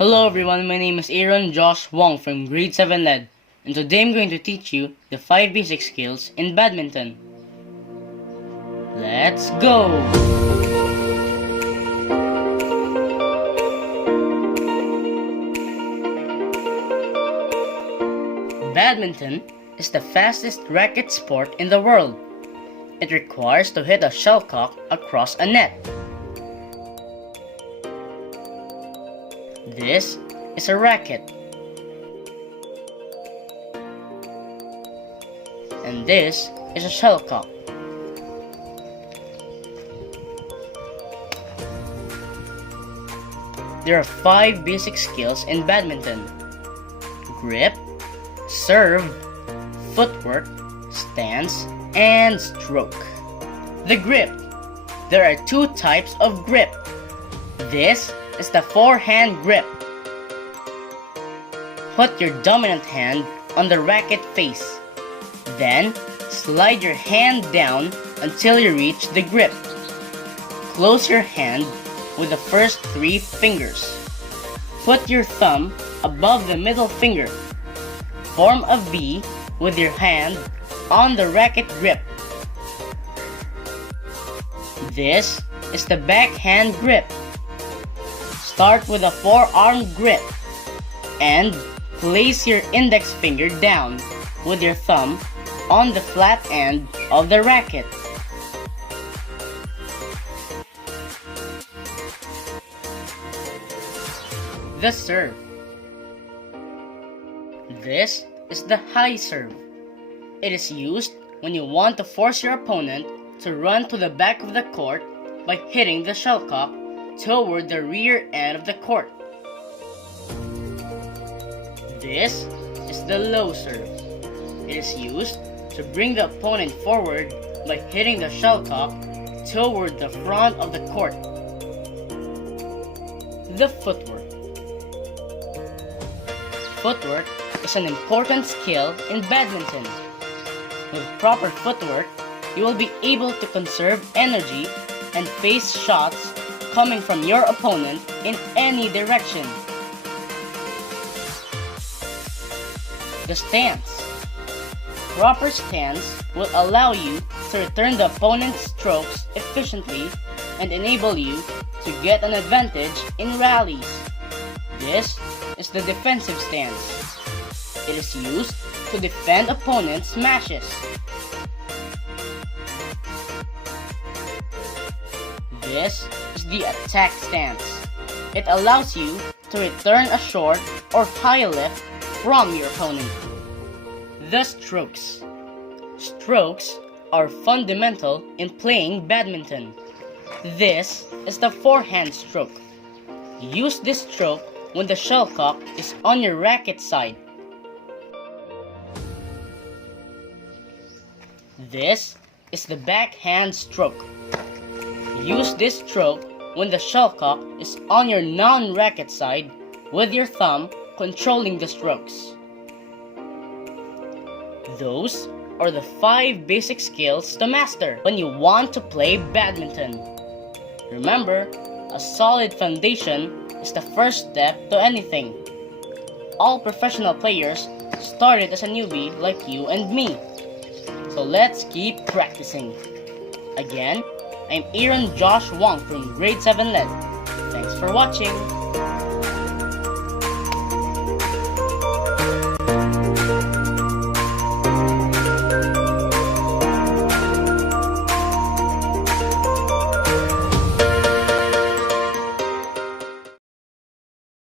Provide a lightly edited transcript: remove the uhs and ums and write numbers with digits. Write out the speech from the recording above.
Hello everyone, my name is Aaron Josh Wong from grade 7 LED, and today I'm going to teach you the 5 basic skills in badminton. Let's go! Badminton is the fastest racket sport in the world. It requires to hit a shuttlecock across a net. This is a racket. And this is a shuttlecock. There are 5 basic skills in badminton: grip, serve, footwork, stance, and stroke. The grip. There are 2 types of grip. This is the forehand grip. Put your dominant hand on the racket face. Then, slide your hand down until you reach the grip. Close your hand with the first 3 fingers. Put your thumb above the middle finger. Form a V with your hand on the racket grip. This is the backhand grip. Start with a forearm grip and place your index finger down with your thumb on the flat end of the racket. The serve. This is the high serve. It is used when you want to force your opponent to run to the back of the court by hitting the shuttlecock toward the rear end of the court. This is the low serve. It is used to bring the opponent forward by hitting the shuttlecock toward the front of the court. The footwork. Footwork is an important skill in badminton. With proper footwork, you will be able to conserve energy and face shots coming from your opponent in any direction. The stance. Proper stance will allow you to return the opponent's strokes efficiently and enable you to get an advantage in rallies. This is the defensive stance. It is used to defend opponent's smashes. This is the attack stance. It allows you to return a short or high lift from your opponent. The strokes. Strokes are fundamental in playing badminton. This is the forehand stroke. Use this stroke when the shuttlecock is on your racket side. This is the backhand stroke. Use this stroke when the shuttlecock is on your non-racket side with your thumb controlling the strokes. Those are the 5 basic skills to master when you want to play badminton. Remember, a solid foundation is the first step to anything. All professional players started as a newbie like you and me. So let's keep practicing. Again, I'm Aaron Josh Wong from grade 7 LED. Thanks for watching.